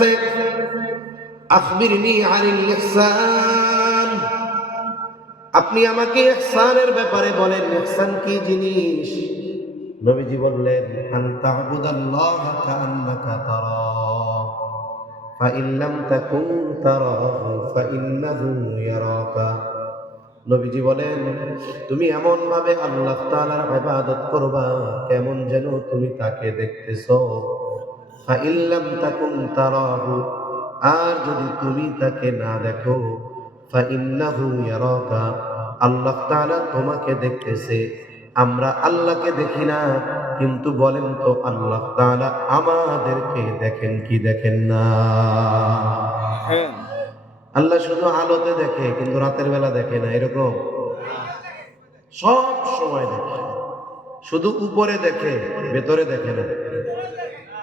বলতেছে আখবিরনি আনিল ইহসান, আপনি আমাকে ইহসানের ব্যাপারে বলেন, ইহসান কি জিনিস? নবীজি বললেন আন তা'বুদাল্লাহা কাআন্নাকা তারাহু ফাইন লাম তাকুন তারাহু ফাইন্নাহু ইয়ারাকা। নবীজি বলেন তুমি এমন ভাবে আল্লাহ তাআলার ইবাদত করবা কেমন যেন তুমি তাকে দেখতেছো। ফাইন লাম তাকুন তারাহু, আর যদি তুমি তাকে না দেখো, ফাইন্নাহু ইয়ারাকা, আল্লাহ তাআলা তোমাকে দেখতেছে। আমরা আল্লাহকে দেখি না, কিন্তু বলেন তো আল্লাহ তাআলা আমাদেরকে দেখেন কি দেখেন না? আল্লাহ শুধু আলোতে দেখে কিন্তু রাতের বেলা দেখে না, এরকম সব সময় দেখে। শুধু উপরে দেখে, ভেতরে দেখে না।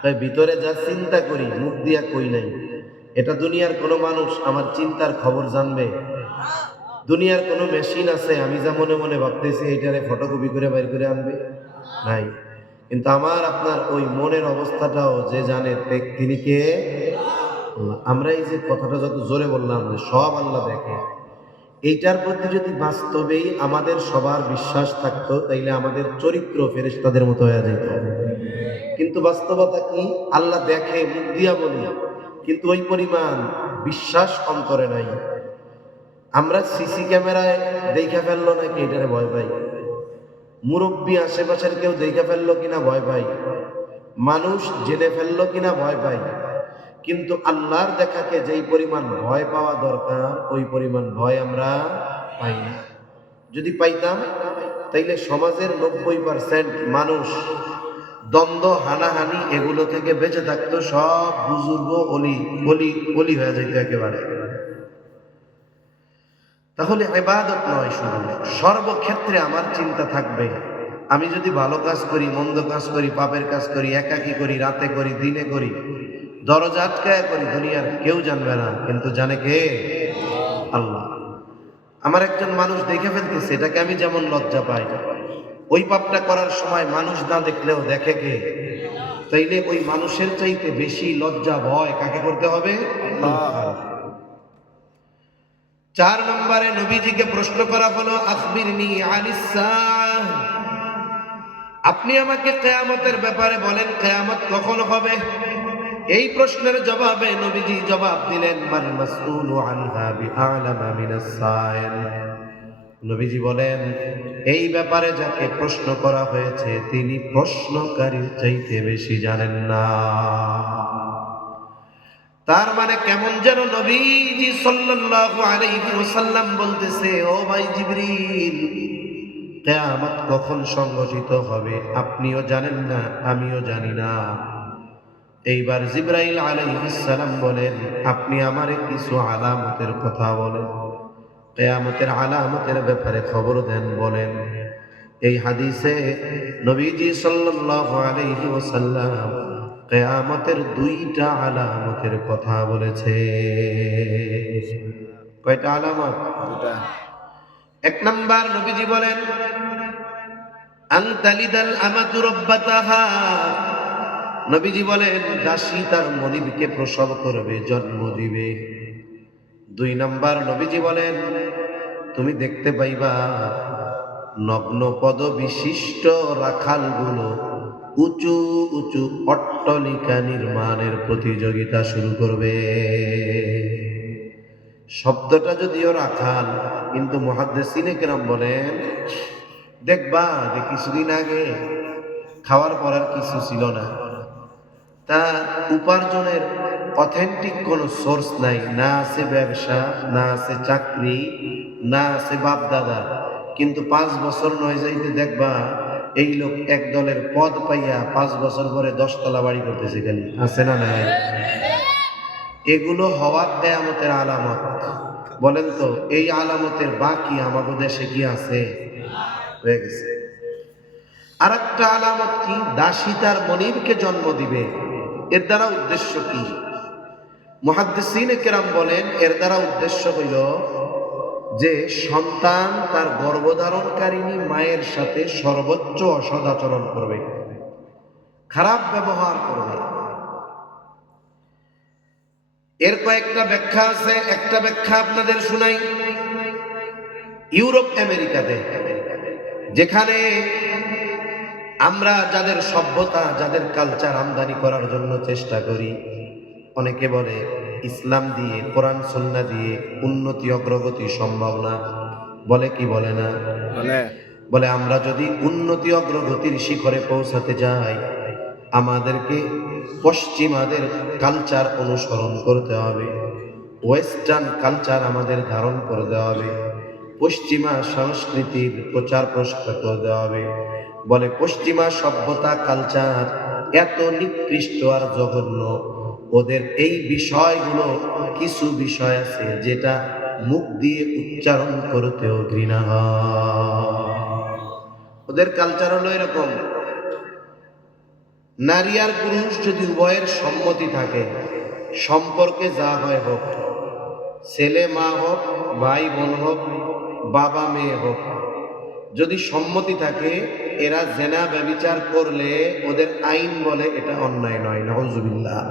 তাই ভিতরে যা চিন্তা করি মুখ দিয়া কই নাই, এটা দুনিয়ার কোনো মানুষ আমার চিন্তার খবর জানবে? দুনিয়ার কোনো মেশিন আছে আমি যা মনে মনে ভাবতেছি এইটারে ফটোকপি করে বাইর করে আনবে? নাই। কিন্তু আমার আপনার ওই মনের অবস্থাটাও যে জানে তিনি কে? আল্লাহ। আমরা এই যে কথাটা যত জোরে বললাম যে সব আল্লাহ দেখে, এইটার প্রতি যদি বাস্তবেই আমাদের সবার বিশ্বাস থাকতো তাইলে আমাদের চরিত্র ফেরেশতাদের মতো হয়ে যেত। কিন্তু বাস্তবতা কি? আল্লাহ দেখে, মুখ দিয়া বলি, কিন্তু ওই পরিমাণ বিশ্বাস অন্তরে নাই। আমরা সিসি ক্যামেরায় দেখা ফেললো নাকি এটারে ভয় পাই, মুরব্বী আশেপাশের কেউ দেখা ফেললো কিনা ভয় পাই, মানুষ জেনে ফেললো কিনা ভয় পাই। কিন্তু আল্লাহর দেখাকে যেই পরিমাণ ভয় পাওয়া দরকার ওই পরিমাণ ভয় আমরা পাই না। যদি পাইতাম তাইলে সমাজের 90% মানুষ দ্বন্দ্ব হানাহানি এগুলো থেকে বেঁচে থাকতো, সব বুজুর্গ অলি অলি অলি হয়ে যেত একেবারে। তাহলে ইবাদত নয়, শুধু সর্বক্ষেত্রে আমার চিন্তা থাকবে আমি যদি ভালো কাজ করি, মন্দ কাজ করি, পাপের কাজ করি, একাকী করি, রাতে করি, দিনে করি, দরজা আটকায় করি, দুনিয়ার কেউ জানবে না, কিন্তু জানে কে? আল্লাহ। আমার একজন মানুষ দেখে ফেলতেছে, এটাকে আমি যেমন লজ্জা পাই, ওই পাপটা করার সময় মানুষ না দেখলেও দেখে কে? তাইলে ওই মানুষের চাইতে বেশি লজ্জা ভয় কাকে করতে হবে? আল্লাহ। 4 নম্বরে নবীজিকে প্রশ্ন করা হলো আখবিরনি আনিস সাআহ, আপনি আমাকে কিয়ামতের ব্যাপারে বলেন, কিয়ামত কখন হবে? এই প্রশ্নের জবাবে নবীজি জবাব দিলেন মাল মাসউলু আনহা বিআলামা মিনাস সাইল। নবীজি বলেন এই ব্যাপারে যাকে প্রশ্ন করা হয়েছে তিনি প্রশ্নকারীর চাইতে বেশি জানেন না। তার মানে কেমন যেন নবীজি সাল্লাল্লাহু আলাইহি ওয়াসাল্লাম বলতেছে, ও ভাই জিবরিল, কিয়ামত কখন সংঘটিত হবে আপনিও জানেন না, আমিও জানি না। এইবার জিবরাইল আলাইহিস সালাম বলেন, আপনি আমারে কিছু আলামতের কথা বলেন, কিয়ামতের আলামতের ব্যাপারে খবর দেন, বলেন। এই হাদিসে নবীজি সাল্লাল্লাহু আলাইহি ওয়াসাল্লাম কিয়ামতের 2টা আলামতের কথা বলেছে। কয়টা আলামত? 2টা। 1 নাম্বার নবীজি বলেন আনতালিদাল আমাতু রাব্বাতাহা, নবীজি বলেন দাসী তার মনিবকে প্রসব করবে, জন্ম দিবে। 2 নাম্বার নবীজি বলেন তুমি দেখতে পাইবা নগ্ন পদ বিশিষ্ট রাখালগুলো উঁচু উঁচু অট্টালিকা নির্মাণের প্রতিযোগিতা শুরু করবে। শব্দটা যদিও রাখাল, কিন্তু মুহাদ্দিসিনে কেরাম বলেন দেখবা যে কিছুদিন আগে খাওয়ার পরার কিছু ছিল না, তার উপার্জনের অথেন্টিক কোনো সোর্স নাই, না আছে ব্যবসা, না আছে চাকরি, না আছে বাপ দাদা, কিন্তু 5 বছর নয় যাইতে দেখবা এই লোক এক দলের পদ পাইয়া 5 বছর পরে 10 তলা বাড়ি করতেছে। খালি আছে না নাই? এগুলো হওয়ার কিয়ামতের আলামত। বলেন তো এই আলামতের বাকি আমাদের দেশে কি আছে? হয়ে গেছে। আরেকটা আলামত কি? দাসী তার মনিবকে জন্ম দিবে। এর দ্বারা উদ্দেশ্য কি? মুহাদ্দিসিনে কেরাম বলেন এর দ্বারা উদ্দেশ্য হইল যে সন্তান তার গর্ভধারণকারিণী মায়ের সাথে সর্বোচ্চ অসদাচরণ করবে, খারাপ ব্যবহার করবে। এর কয়েকটা ব্যাখ্যা আছে, একটা ব্যাখ্যা আপনাদের শুনাই। ইউরোপ আমেরিকাতে, যেখানে আমরা যাদের সভ্যতা, যাদের কালচার আমদানি করার জন্য চেষ্টা করি, অনেকে বলে ইসলাম দিয়ে, কোরআন সুন্নাহ দিয়ে উন্নতি অগ্রগতি সম্ভব না। বলে কি বলে না? বলে আমরা যদি উন্নতি অগ্রগতির শিখরে পৌঁছাতে যাই, আমাদেরকে পশ্চিমাদের কালচার অনুসরণ করতে হবে, ওয়েস্টার্ন কালচার আমাদের ধারণ করতে হবে, পশ্চিমা সংস্কৃতির প্রচার প্রসার করতে হবে। বলে পশ্চিমা সভ্যতা কালচার এত নিকৃষ্ট আর জঘন্য, ওদের এই বিষয়গুলো, কিছু বিষয় আছে যেটা মুখ দিয়ে উচ্চারণ করতেও ঘৃণা হয়। ওদের কালচার হলো এরকম, নারী আর পুরুষ যদি উভয়ের সম্মতি থাকে, সম্পর্কে যা হয় হোক, ছেলে মা হোক, ভাই বোন হোক, বাবা মেয়ে হোক, যদি সম্মতি থাকে, এরা জেনা ব্যভিচার করলে ওদের আইন বলে এটা অন্যায় নয়, নাউজুবিল্লাহ।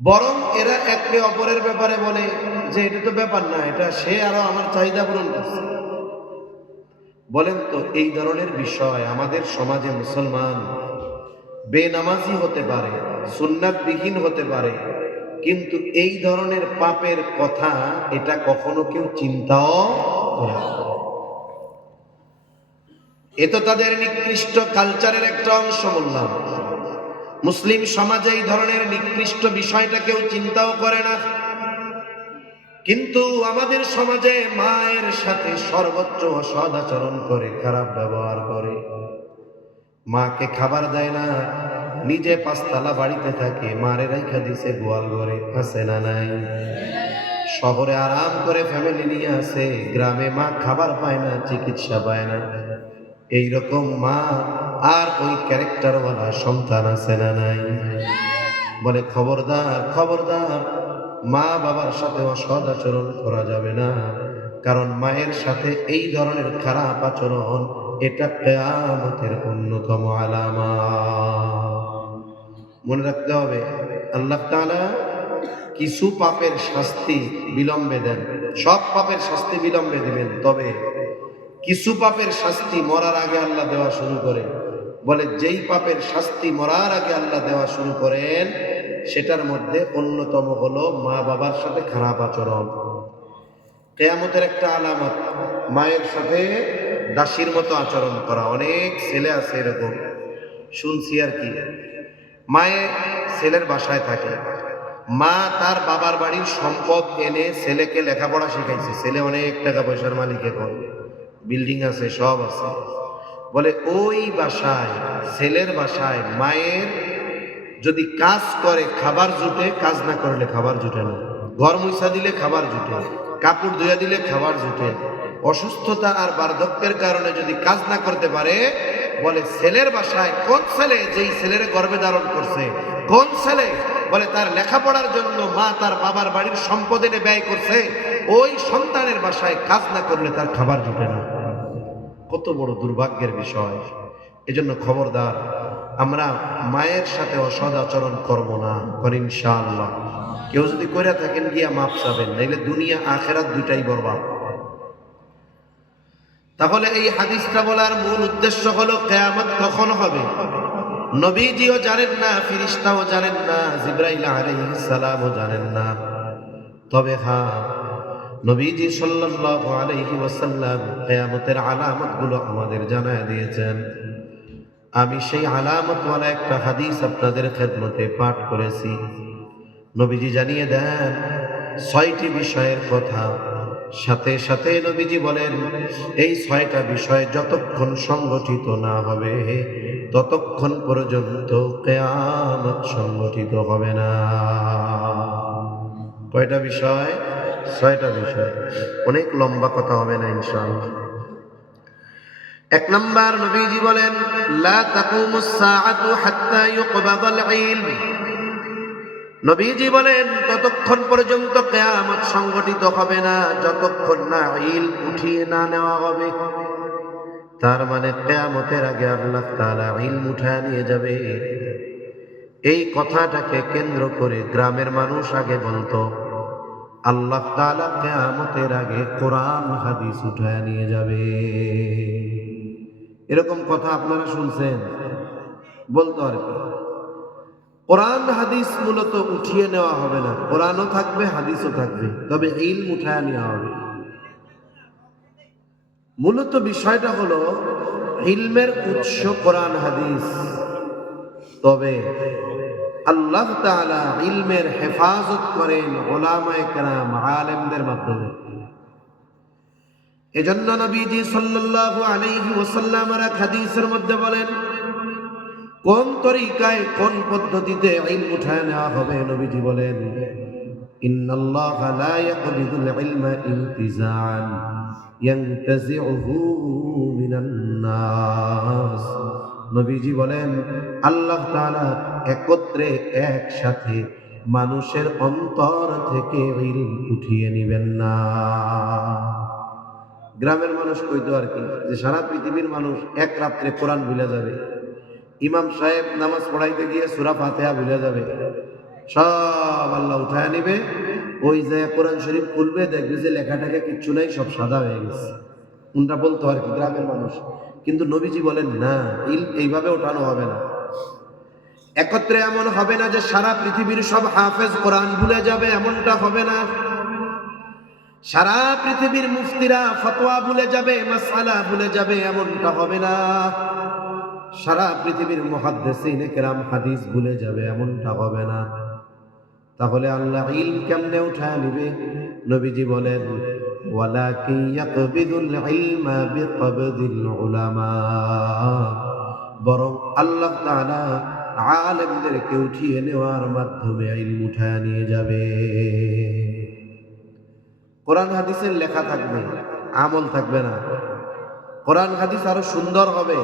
বরং এরা একে অপরের ব্যাপারে বলে যে এটা তো ব্যাপার না, এটা সে আরো আমার চাহিদা পূরণ করছে। বলেন তো, এই ধরনের বিষয় আমাদের সমাজে মুসলমান বেনামাজি হতে পারে, সুন্নাত বিহীন হতে পারে, কিন্তু এই ধরনের পাপের কথা এটা কখনো কেউ চিন্তাও করে না। এ তো তাদের নিকৃষ্ট কালচারের একটা অংশ বললাম। মুসলিম সমাজে এই ধরনের নিকৃষ্ট বিষয়টা কেউ চিন্তাও করে না, কিন্তু আমাদের সমাজে মায়ের সাথে সর্বোচ্চ অসদাচরণ করে, খারাপ ব্যবহার করে, মাকে খাবার দেয় না, নিজে পাঁচতলা বাড়িতে থাকে, মারে রাইখা দিছে গোয়াল ঘরে, আছে না নাই? শহরে আরাম করে ফ্যামিলি নিয়ে আছে, গ্রামে মা খাবার পায় না, চিকিৎসা পায় না। এইরকম মা আর ওই ক্যারেক্টারওয়ালা সন্তান আছে না নাই? বলে খবরদার, খবরদার, মা বাবার সাথে অসৎ আচরণ করা যাবে না, কারণ মায়ের সাথে এই ধরনের খারাপ আচরণ এটা কিয়ামতের অন্যতম আলামত। মনে রাখতে হবে, আল্লাহ তাআলা কিছু পাপের শাস্তি বিলম্বে দেন, সব পাপের শাস্তি বিলম্বে দিবেন, তবে কিছু পাপের শাস্তি মরার আগে আল্লাহ দেওয়া শুরু করে। বলে যেই পাপের শাস্তি মরার আগে আল্লাহ দেওয়া শুরু করেন, সেটার মধ্যে অন্যতম হলো মা বাবার সাথে খারাপ আচরণ। কিয়ামতের একটা আলামত, মায়ের সাথে দাসীর মতো আচরণ করা। অনেক ছেলে আছে এরকম, শুনছি আর কি। মায়ে ছেলের বাসায় থাকে, মা তার বাবার বাড়ির সম্পদ এনে ছেলেকে লেখাপড়া শিখাইছে, ছেলে অনেক টাকা পয়সার মালিক, এখন বিল্ডিং আছে, সব আছে। বলে ওই বাসায়, ছেলের বাসায় মায়ের যদি কাজ করে খাবার জুটে, কাজ না করলে খাবার জুটে না। ঘর মুছা দিলে খাবার জুটে, কাপড় ধুয়ে দিলে খাবার জুটে। অসুস্থতা আর বার্ধক্যের কারণে যদি কাজ না করতে পারে, বলে ছেলের বাসায় কোন ছেলে, যেই ছেলের গর্ভে ধারণ করছে, কোন ছেলে, বলে তার লেখাপড়ার জন্য মা তার বাবার বাড়ির সম্পদ এনে ব্যয় করছে, ওই সন্তানের বাসায় কাজ না করলে তার খাবার জুটে না। কত বড় দুর্ভাগ্যের বিষয়। এজন্য খবরদার, আমরা মায়ের সাথে অসৎ আচরণ করব না, করি ইনশাআল্লাহ। কেউ যদি করে থাকেন গিয়া মাপ চাবেন, নাইলে দুনিয়া আখেরাত দুইটাই বরবাদ। তাহলে এই হাদিসটা বলার মূল উদ্দেশ্য হলো কিয়ামত কখন হবে নবীজিও জানেন না, ফেরেশতাও জানেন না, জিবরাইল আলাইহিস সালামও জানেন না। তবে হ্যাঁ, নবীজি সাল্লাল্লাহু আলাইহি ওয়াসাল্লাম কিয়ামতের আলামতগুলো আমাদের জানায় দিয়েছেন। আমি সেই আলামতওয়ালা একটা হাদিস আপনাদের খেদমতে পাঠ করেছি। নবীজি জানিয়ে দেন ৬টি বিষয়ের কথা। সাথে সাথে নবীজি বলেন, এই ৬টা বিষয় যতক্ষণ সংগঠিত না হবে, ততক্ষণ পর্যন্ত কিয়ামত সংগঠিত হবে না। কয়টা বিষয়? ৬টা বিষয়। অনেক লম্বা কথা হবে না ইনশাআল্লাহ। ১ নাম্বার, নবীজি বলেন, লা তাকুমুস সাআতু হাত্তা ইউকবাদাল ইলম। নবীজি বলেন, ততক্ষণ পর্যন্ত কিয়ামত সংগঠিত হবে না যতক্ষণ না ইলম উঠিয়ে না নেওয়া হবে। তার মানে কিয়ামতের আগে আল্লাহ তাআলা ইলম উঠায় নিয়ে যাবে। এই কথাটাকে কেন্দ্র করে গ্রামের মানুষ আগে বলতো আল্লাহ তাআলা কিয়ামতের আগে কোরআন হাদিস উঠায় নিয়ে যাবে। এরকম কথা আপনারা শুনছেন? বলতো আর কি। কোরআন হাদিস মূলত উঠিয়ে নেওয়া হবে না, কোরআনও থাকবে হাদিসও থাকবে, তবে ইলম উঠায় নেওয়া হবে। মূলত বিষয়টা হলো ইলমের উৎস কোরআন হাদিস, তবে আল্লাহ তাআলা ইলমের হেফাজত করেন উলামায়ে কেরাম আলেমদের মাধ্যমে। এজন্য নবীজি সাল্লাল্লাহু আলাইহি ওয়াসাল্লাম এক হাদিসের মধ্যে বলেন, কোন তরিকায় কোন পদ্ধতিতে ইলম উঠায় নেওয়া হবে, নবীজি বলেন ইন্নাল্লাহা লা ইয়াকবিদুল ইলমা ইনতিজাআন ইয়ানতাজিউহু মিনান নাস। নবীজি বলেন আল্লাহ তাআলা একত্রে একসাথে মানুষের অন্তর থেকে ইলম উঠিয়ে নেবেন না। গ্রামের মানুষ কইতো আর কি যে সারা পৃথিবীর মানুষ এক রাত্রে কোরআন ভুলে যাবে, ইমাম সাহেব নামাজ পড়াইতে গিয়ে সূরা ফাতিহা ভুলে যাবে, সব আল্লাহ উঠায় নিবে, ওই যে কোরআন শরীফ খুলবে দেখবে যে লেখাটাকে কিচ্ছু নাই, সব সাদা হয়ে গেছে। উনটা বলতো আর কি গ্রামের মানুষ। কিন্তু নবীজি বলেন না, এইভাবে ওঠানো হবে না। একত্রে এমন হবে না যে সারা পৃথিবীর সব হাফেজ কোরআন ভুলে যাবে, এমনটা হবে না। সারা পৃথিবীর মুফতিরা ফতোয়া ভুলে যাবে, মাসআলা ভুলে যাবে, এমনটা হবে না। সারা পৃথিবীর মুহাদ্দিসিনে কেরাম হাদিস ভুলে যাবে, এমনটা হবে না। তাহলে আল্লাহ ইলম কেমনে উঠায় নিবে? নবীজি বলেন ওয়ালাকিন ইয়াকবিদুল ইলমা বিকবদিল উলামা, বরং আল্লাহ তাআলা আলেমদেরকে উঠিয়ে নেওয়ার মাধ্যমে ইলম উঠায় নিয়ে যাবে। কোরআন হাদিসের লেখা থাকবে, আমল থাকবে না। কোরআন হাদিস আরো সুন্দর হবে,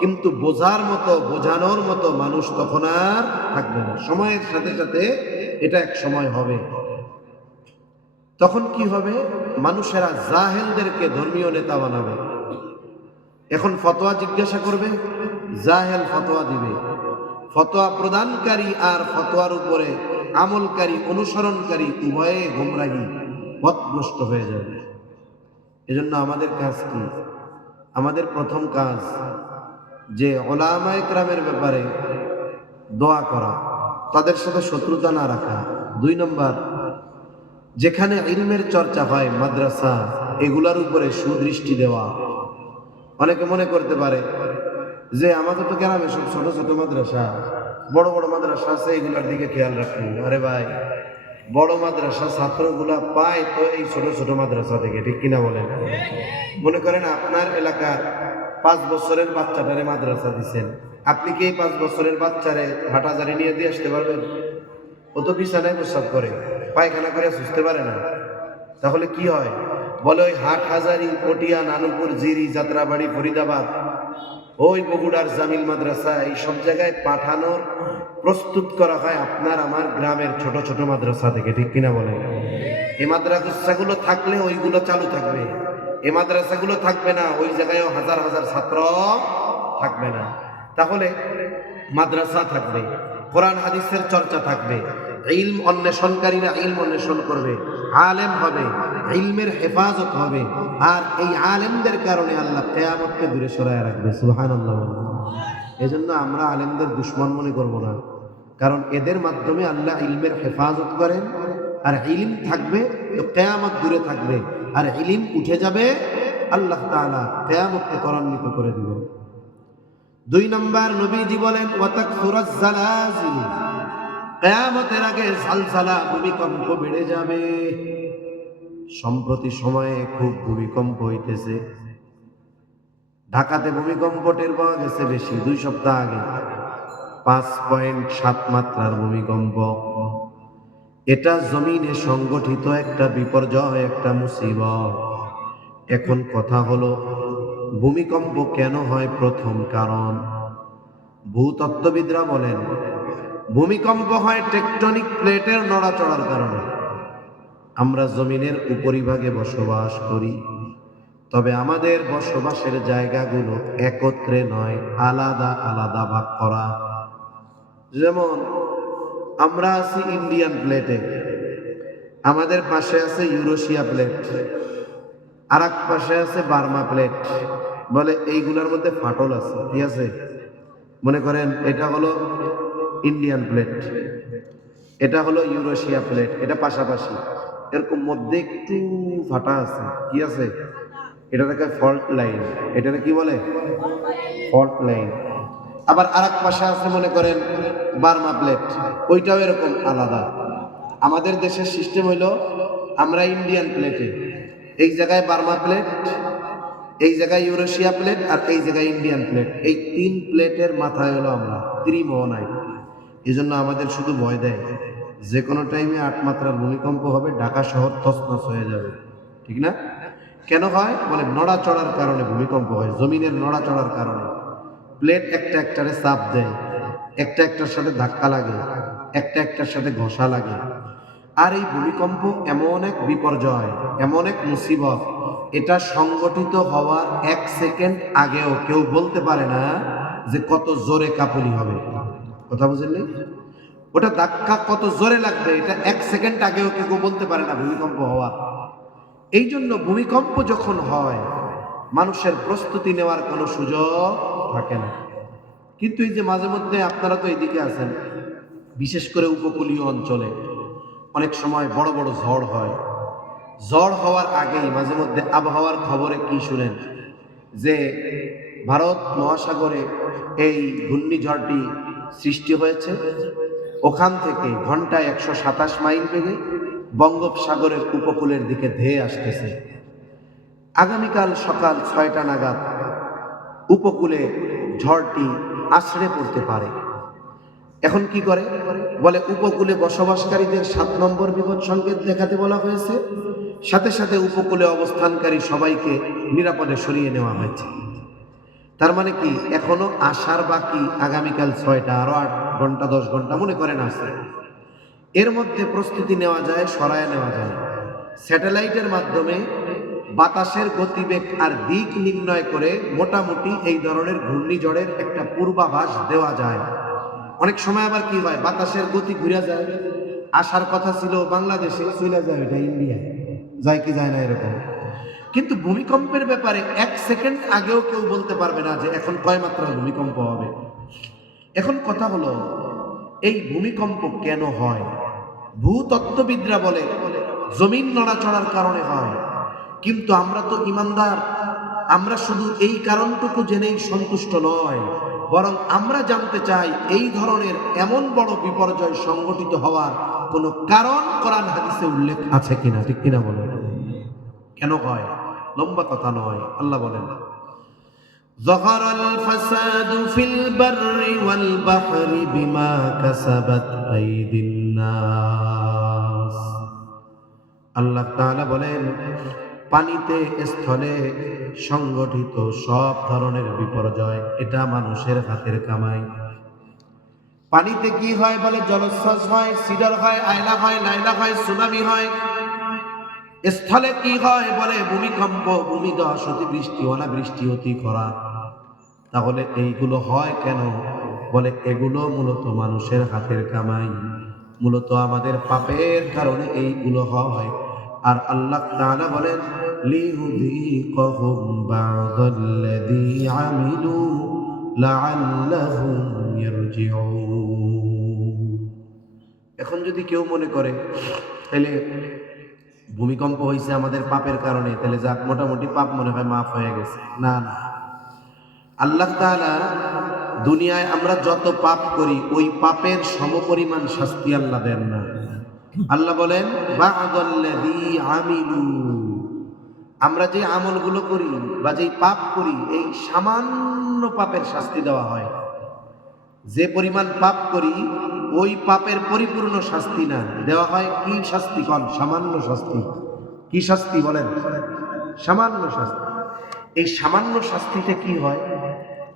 কিন্তু বোঝার মতো বোঝানোর মতো মানুষ তখন আর থাকবে না। সময়ের সাথে সাথে এটা এক সময় হবে। তখন কি হবে? মানুষেরা জাহেলদেরকে ধর্মীয় নেতা বানাবে। এখন ফতোয়া জিজ্ঞাসা করবে, জাহেল ফতোয়া দিবে। ফতোয়া প্রদানকারী আর ফতোয়ার উপরে আমলকারী অনুসরণকারী উভয়ে গোমরাহী পথভ্রষ্ট হয়ে যাবে। এজন্য আমাদের কাজ কি? আমাদের প্রথম কাজ যে উলামায়ে কেরামের ব্যাপারে দোয়া করা, তাদের সাথে শত্রুতা না রাখা। 2 নম্বর, যেখানে ইলমের চর্চা হয় মাদ্রাসা, এগুলার উপরে সুদৃষ্টি দেওয়া। অনেকে মনে করতে পারে যে আমাদের তো গ্রামে সব ছোট ছোট মাদ্রাসা, বড় বড় মাদ্রাসা আছে, এগুলার দিকে খেয়াল রাখুন। আরে ভাই, বড় মাদ্রাসা ছাত্রগুলা পায় তো এই ছোট ছোট মাদ্রাসা থেকে, ঠিক কিনা বলেন? মনে করেন আপনার এলাকার 5 বছরের বাচ্চাটারে মাদ্রাসা দিচ্ছেন, আপনি কি এই 5 বছরের বাচ্চারে হাঁটাজারি নিয়ে দিয়ে আসতে পারবেন? ও তো বিছানায় প্রস্রাব করে, পায়খানা করে সুস্থতে পারে না। তাহলে কি হয়? বলে ওই হাটহাজারি, পটিয়া, নানুপুর, জিরি, যাত্রাবাড়ি, ফরিদাবাদ, ওই বগুড়ার জামিল মাদ্রাসা, এই সব জায়গায় পাঠানোর প্রস্তুত করা হয় আপনার আমার গ্রামের ছোট ছোট মাদ্রাসা থেকে, ঠিক কিনা বলে? এই মাদ্রাসাগুলো থাকলে ওইগুলো চালু থাকবে, এই মাদ্রাসাগুলো থাকবে না, ওই জায়গায় হাজার হাজার ছাত্র থাকবে না। তাহলে মাদ্রাসা থাকবে, কোরআন হাদিসের চর্চা থাকবে, ইলম অন্বেষণকারীরা ইলম অন্বেষণ করবে, আলেম হবে, ইলমের হেফাজত হবে, আর এই আলেমদের কারণে আল্লাহ কিয়ামতকে দূরে সরায় রাখবে। সুবহানাল্লাহ। এজন্য আমরা আলেমদের দুশমন মনে করব না, কারণ এদের মাধ্যমে আল্লাহ ইলমের হেফাজত করেন। আর ইলম থাকবে তো কিয়ামত দূরে থাকবে, আর ইলম উঠে যাবে, আল্লাহ তাআলা কিয়ামতকে ত্বরান্বিত করে দিবেন। 2 নম্বর, নবীজি বলেন ওয়াতাকসুরাজ জালাজিল, কিয়ামতের আগে সালসালা ভূমিকম্প বেড়ে যাবে। সম্প্রতি সময়ে খুব ভূমিকম্প হইতেছে। ঢাকাতে ভূমিকম্প টের পাওয়া গেছে বেশি, 2 সপ্তাহ আগে 5.7 মাত্রার ভূমিকম্প। এটা জমিনে সংগঠিত একটা বিপর্যয়, একটা মুসিবত। এখন কথা হলো ভূমিকম্প কেন হয়? প্রথম কারণ, ভূতত্ত্ববিদরা বলেন ভূমিকম্প হয় টেকটনিক প্লেটের নড়াচড়ার কারণে। আমরা জমিনের উপরিভাগে বসবাস করি, তবে আমাদের বসবাসের জায়গাগুলো একত্রে নয়, আলাদা আলাদা ভাগ করা। যেমন আমরা আছি ইন্ডিয়ান প্লেটে, আমাদের পাশে আছে ইউরোশিয়া প্লেট, আর এক পাশে আছে বার্মা প্লেট। বলে এইগুলোর মধ্যে ফাটল আছে, ঠিক আছে? মনে করেন এটা হলো ইন্ডিয়ান প্লেট, এটা হলো ইউরোশিয়া প্লেট, এটা পাশাপাশি, এরকম মধ্যে একটু ফাটা আছে, কি আছে? এটাকে ফল্ট লাইন, এটাকে কি বলে? Fault line. আবার আর এক পাশে আছে মনে করেন বার্মা প্লেট, ওইটাও এরকম আলাদা। আমাদের দেশের সিস্টেম হইলো আমরা ইন্ডিয়ান প্লেটে, এই জায়গায় বার্মা প্লেট, এই জায়গায় ইউরোশিয়া প্লেট, আর এই জায়গায় ইন্ডিয়ান প্লেট। এই তিন প্লেটের মাথায় হলো আমরা ত্রিমোহনায়। এই জন্য আমাদের শুধু ভয় দেয় যে কোনো টাইমে 8 মাত্রার ভূমিকম্প হবে, ঢাকা শহর তছনছ হয়ে যাবে, ঠিক না? কেন হয়? বলে নড়াচড়ার কারণে ভূমিকম্প হয়, জমিনের নড়াচড়ার কারণে। প্লেট একটা একটারে চাপ দেয়, একটা একটার সাথে ধাক্কা লাগে, একটা একটার সাথে ঘষা লাগে। আর এই ভূমিকম্প এমন এক বিপর্যয়, এমন এক মুসিবত, এটা সংগঠিত হওয়ার 1 সেকেন্ড আগেও কেউ বলতে পারে না যে কত জোরে কাঁপুনি হবে। কথা বুঝলেন? ওটা ধাক্কা কত জোরে লাগবে, এটা 1 সেকেন্ড আগেও কেউ বলতে পারে না ভূমিকম্প হওয়া। এই জন্য ভূমিকম্প যখন হয় মানুষের প্রস্তুতি নেওয়ার কোনো সুযোগ থাকে না। কিন্তু এই যে মাঝে মধ্যে আপনারা তো এদিকে আছেন, বিশেষ করে উপকূলীয় অঞ্চলে অনেক সময় বড় বড় ঝড় হয়। ঝড় হওয়ার আগেই মাঝে মধ্যে আবহাওয়ার খবরে কি শুনেন যে ভারত মহাসাগরে এই ঘূর্ণিঝড়টি সৃষ্টি হয়েছে, ওখান থেকে ঘন্টায় 127 মাইল বেগে বঙ্গোপসাগরের উপকূলের দিকে ধেয়ে আসতেছে। আগামীকাল সকাল 6টা নাগাদ উপকূলে ঝড়টি আছড়ে পড়তে পারে। এখন কি করে? বলে উপকূলে বসবাসকারীদের 7 নম্বর বিপদ সংকেত দেখাতে বলা হয়েছে, সাথে সাথে উপকূলে অবস্থানকারী সবাইকে নিরাপদে সরিয়ে নেওয়া হয়েছে। তার মানে কি এখনো আসার বাকি আগামীকাল 6টা, আরো 8 ঘন্টা 10 ঘন্টা মনে করেন আছে। এর মধ্যে প্রস্তুতি নেওয়া যায়, সরায় নেওয়া যায়। স্যাটেলাইটের মাধ্যমে বাতাসের গতিবেগ আর দিক নির্ণয় করে মোটামুটি এই ধরনের ঘূর্ণিঝড়ের একটা পূর্বাভাস দেওয়া যায়। অনেক সময় আবার কি হয়, বাতাসের গতি ঘুরে যায়, আসার কথা ছিল বাংলাদেশে, চলে যায় এটা ইন্ডিয়ায়, যায় কি যায় না এরকম। কিন্তু ভূমিকম্পের ব্যাপারে 1 সেকেন্ড আগেও কেউ বলতে পারবে না যে এখন কয় মাত্রার ভূমিকম্প হবে। এখন কথা হলো এই ভূমিকম্প কেন হয়? ভূতত্ত্ববিদরা বলে জমিন নড়াচড়ার কারণে হয়, কিন্তু আমরা তো ইমানদার, আমরা শুধু এই কারণটুকু জেনেই সন্তুষ্ট নয়, বরং আমরা জানতে চাই এই ধরনের এমন বড় বিপর্যয় সংঘটিত হওয়ার কোনো কারণ কোরআন হাদিসে উল্লেখ আছে কিনা, ঠিক কিনা বলেন? কেন হয়? লম্বা কথা নয়, আল্লাহ বলেন ظهر الفساد في البر والبحر بما كسبت أيدي الناس। আল্লাহ তাআলা বলেন পানিতে স্থলে সংগঠিত সব ধরনের বিপর্যয় এটা মানুষের হাতের কামাই। পানিতে কি হয়? বলে জলোচ্ছ্বাস হয়, সিডার হয়, আয়লা হয়, লাইলা হয়, সুনামি হয়। স্থলে কি হয়? বলে ভূমিকম্প, ভূমিধস, অতিবৃষ্টি, অনাবৃষ্টি, অতি খরা। তাহলে এইগুলো হয় কেন? বলে এগুলো মূলত মানুষের হাতের কামাই, মূলত আমাদের পাপের কারণে এইগুলো হয়। আর আল্লাহ তাআলা বলেন লিয়ুযীকাহুম বা'দাল্লাযী আমিলু লাআল্লাহুম ইয়ারজিউন। এখন যদি কেউ মনে করে তাহলে ভূমিকম্প হয়েছে আমাদের পাপের কারণে, তাহলে যাক মোটামুটি পাপ মনে হয় মাফ হয়ে গেছে, না না। আল্লাহ তাআলা দুনিয়ায় আমরা যত পাপ করি ওই পাপের সমপরিমাণ শাস্তি আল্লাহ দেন না। আল্লাহ বলেন বা'দাল্লাযী আমিলু, আমরা যে আমলগুলো করি বা যে পাপ করি এই সামান্য পাপের শাস্তি দেওয়া হয়। যে পরিমাণ পাপ করি ওই পাপের পরিপূর্ণ শাস্তি না, দেওয়া হয় কি শাস্তি? কোন সামান্য শাস্তি। কি শাস্তি বলেন? সামান্য শাস্তি। এই সামান্য শাস্তিতে কি হয়?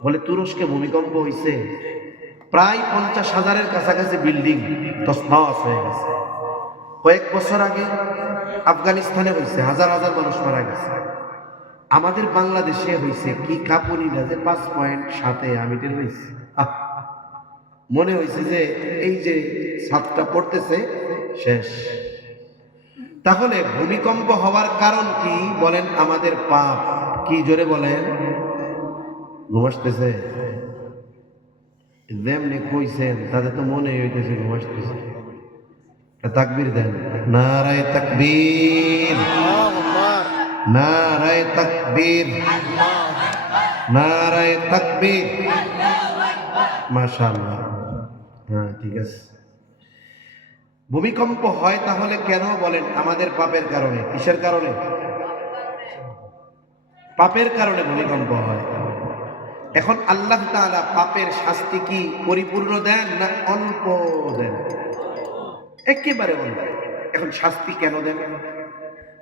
বলে তুরস্কে ভূমিকম্প হয়েছে, প্রায় 50,000-এর কাছাকাছি বিল্ডিং তছনছ হয়ে গেছে। কয়েক বছর আগে আফগানিস্তানে হয়েছে, হাজার হাজার মানুষ মারা গেছে। আমাদের বাংলাদেশে হয়েছে কি কাঁপুনি না যে 5.7 আমিটের হয়েছে। মনে হয়েছে যে এই যে ছাদটা পড়তেছে শেষ। তাহলে ভূমিকম্প হওয়ার কারণ কি বলেন? আমাদের পাপ। কি জোরে বলেন? ঘুম আসতেছে? যেমনি কইছেন তাদের তো মনে হইতেছে ঘুম আসতেছে। তাকবীর দেন, নারায়ে তাকবীর, নারায়ে তাকবীর, নারায়ে তাকবীর। মাশাআল্লাহ। হ্যাঁ, ঠিক আছে। ভূমিকম্প হয় তাহলে কেন বলেন? আমাদের পাপের কারণে। কিসের কারণে? পাপের কারণে ভূমিকম্প হয়। এখন আল্লাহ তাআলা পাপের শাস্তি কি পরিপূর্ণ দেন না অল্প দেন? একেবারে অল্প। এখন শাস্তি কেন দেন?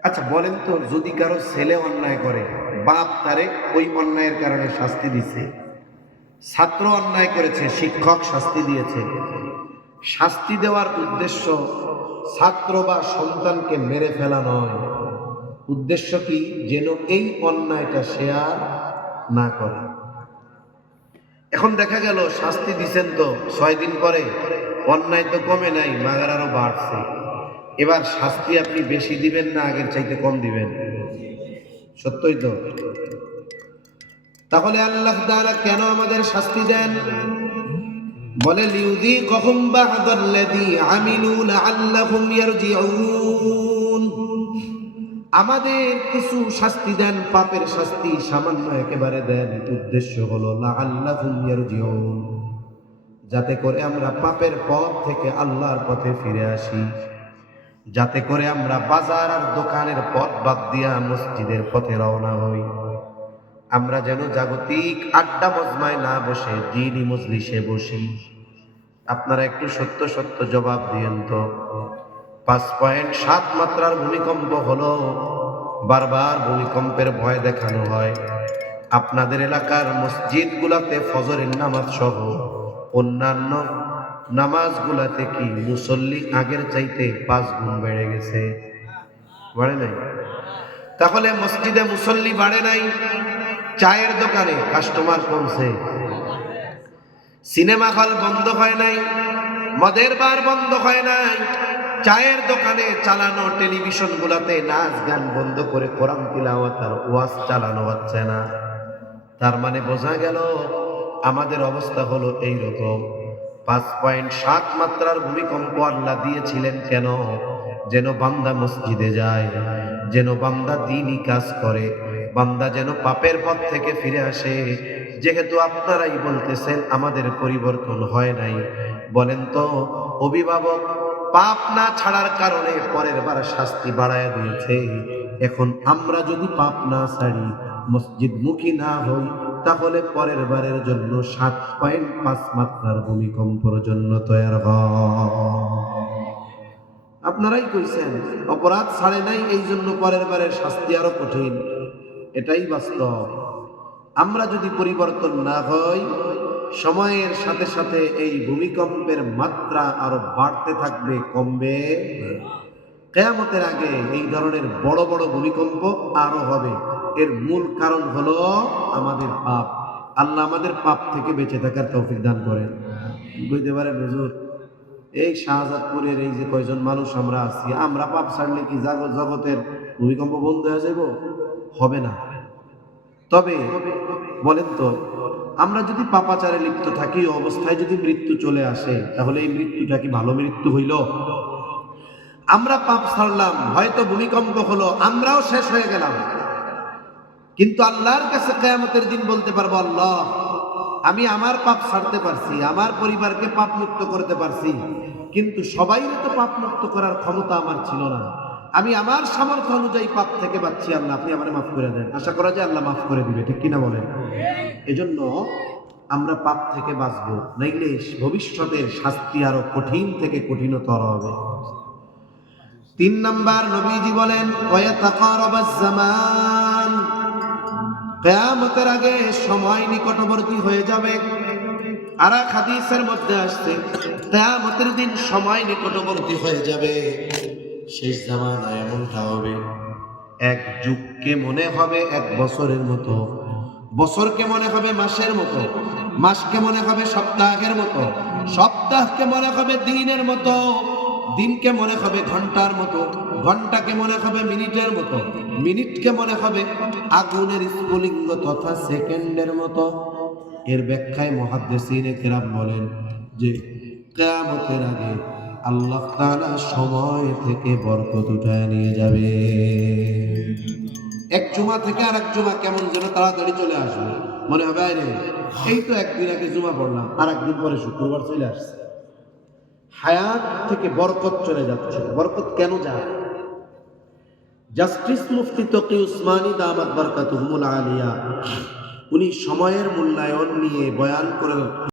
আচ্ছা বলেন তো, যদি কারো ছেলে অন্যায় করে, বাপ তারে ওই অন্যায়ের কারণে শাস্তি দিছে, ছাত্র অন্যায় করেছে, শিক্ষক শাস্তি দিয়েছে, শাস্তি দেওয়ার উদ্দেশ্য ছাত্র বা সন্তানকে মেরে ফেলা নয়। উদ্দেশ্য কি? যেন এই অন্যায়টা সে আর না করে। এখন দেখা গেল শাস্তি দিছেন তো 6 দিন পরে অন্যায় তো কমে নাই, মাগার আরো বাড়ছে। এবার শাস্তি আপনি বেশি দিবেন না আগের চাইতে কম দিবেন? সত্যই তো। তাহলে আল্লাহ তাআলা কেন আমাদের শাস্তি দেন? বলে লিউযীকাহুম বা'দাল্লাযী আমিলু লাআল্লাহুম ইয়ারজিউন। আমাদের কিছু শাস্তি দেন, পাপের শাস্তি সামান্য একেবারে দেন, উদ্দেশ্য হলো লাআল্লাহুম ইয়ারজিউন, যাতে করে আমরা পাপের পথ থেকে আল্লাহর পথে ফিরে আসি, যাতে করে আমরা বাজার আর দোকানের পথ বাদ দিয়া মসজিদের পথে রওনা হই। আমরা যেন জাগতিক আড্ডা মজমায় না বসে দ্বীনি মজলিসে বসি। আপনারা একটু সত্য সত্য জবাব দিয়েন তো। 5.7 মাত্রার ভূমিকম্প হলো, বারবার ভূমিকম্পের ভয় দেখানো হয়। আপনাদের এলাকার মসজিদগুলাতে ফজরের নামাজ সহ অন্যান্য নামাজগুলাতে কি মুসল্লি আগের চাইতে 5 গুণ বেড়ে গেছে? বাড়ে নাই? তাহলে মসজিদে মুসল্লি বাড়ে নাই, চায়ের দোকানে কাস্টমার কমছে, সিনেমা হল বন্ধ হয় নাই, মদের বার বন্ধ হয় নাই, চায়ের দোকানে চালানো টেলিভিশন গুলাতে নাচ গান বন্ধ করে কোরআন তিলাওয়াত আর ওয়াজ চালানো হচ্ছে না। তার মানে বোঝা গেল আমাদের অবস্থা হলো এই রকম। 5.7 মাত্রার ভূমিকম্প আল্লাহ দিয়েছিলেন কেন? যেন বান্দা মসজিদে যায়, যেন বান্দা দ্বীনি কাজ করে, বান্দা যেন পাপের পথ থেকে ফিরে আসে। যেহেতু আপনারাই বলতেছেন আমাদের পরিবর্তন হয় নাই, বলেন তো অভিভাবক পাপ না ছাড়ার কারণে পরের বার শাস্তি বাড়ায় দিয়েছে, এখন আমরা যদি পাপ না ছাড়ি, মসজিদ মুখী না হই, তাহলে পরের বারের জন্য 7.5 মাত্রার ভূমিকম্পের জন্য তৈরি আপনারাই কইছেন অপরাধ ছাড়ে নাই, এই জন্য পরের বারের শাস্তি আরো কঠিন। এটাই বাস্তব। আমরা যদি পরিবর্তন না হই, সময়ের সাথে সাথে এই ভূমিকম্পের মাত্রা আরো বাড়তে থাকবে, কমবে। কিয়ামতের আগে এই ধরনের বড় বড় ভূমিকম্প আরো হবে। এর মূল কারণ হলো আমাদের পাপ। আল্লাহ আমাদের পাপ থেকে বেঁচে থাকার তৌফিক দান করেন। বুঝতে পারেন হুজুর, এই শাহজাদপুরের এই যে কয়জন মানুষ আমরা আছি, আমরা পাপ ছাড়লে কি জগতের ভূমিকম্প বন্ধ হয়ে যাব? হবে না। তবে বলেন তো, আমরা যদি পাপাচারে লিপ্ত থাকি, অবস্থায় যদি মৃত্যু চলে আসে, তাহলে এই মৃত্যুটা কি ভালো মৃত্যু হইল? আমরা পাপ ছাড়লাম, হয়তো ভূমিকম্প হলো, আমরাও শেষ হয়ে গেলাম, কিন্তু আল্লাহর কাছে কিয়ামতের দিন বলতে পারবো, আল্লাহ আমি আমার পাপ ছাড়তে পারছি, আমার পরিবারকে পাপ মুক্ত করতে পারছি, কিন্তু সবাই তো পাপ মুক্ত করার ক্ষমতা আমার ছিল না। আমি আমার সামর্থ্য অনুযায়ী পাপ থেকে বাঁচছি, আল্লাহ আপনি আমারে মাফ করে দেন। আশা করা যায় আল্লাহ মাফ করে দিবে, ঠিক কিনা বলেন? এজন্য আমরা পাপ থেকে বাঁচবো, নাইলে ভবিষ্যতের শাস্তি আরো কঠিন থেকে কঠিনতর হবে। 3 নাম্বার, নবীজি বলেন ওয়াতাকারাবাজ জামান, কিয়ামতের আগে সময় নিকটবর্তী হয়ে যাবে। আর এক হাদিসের মধ্যে আসছে কিয়ামতের দিন সময় নিকটবর্তী হয়ে যাবে। শেষ জামানায় এমনটা হবে, এক যুগকে মনে হবে 1 বছরের মতো, বছরকে মনে হবে মাসের মতো, মাসকে মনে হবে সপ্তাহের মতো, সপ্তাহকে মনে হবে দিনের মতো, দিনকে মনে হবে ঘন্টার মতো, ঘন্টাকে মনে হবে মিনিটের মতো, মিনিটকে মনে হবে আগুনের স্ফুলিঙ্গ তথা সেকেন্ডের মতো। এর ব্যাখ্যায় মুহাদ্দিসিনে কেরাম বলেন যে কিয়ামতের আগে আল্লাহ তাআলা সময় থেকে বরকত উঠায় নিয়ে যাবে। এক জুমা থেকে আরেক জুমা কেমন যেন তাড়াতাড়ি চলে আসবে, মনে হবে আরে এই তো একদিন আগে জুমা পড়লাম, আর একদিন পরে শুক্রবার চলে আসছে। হায়াত থেকে বরকত চলে যাচ্ছে। বরকত কেন যায়? জাস্টিস মুফতি তকি উসমানী দামাত বারকাতুহুমুল আলিয়া উনি সময়ের মূল্যায়ন নিয়ে বয়ান করে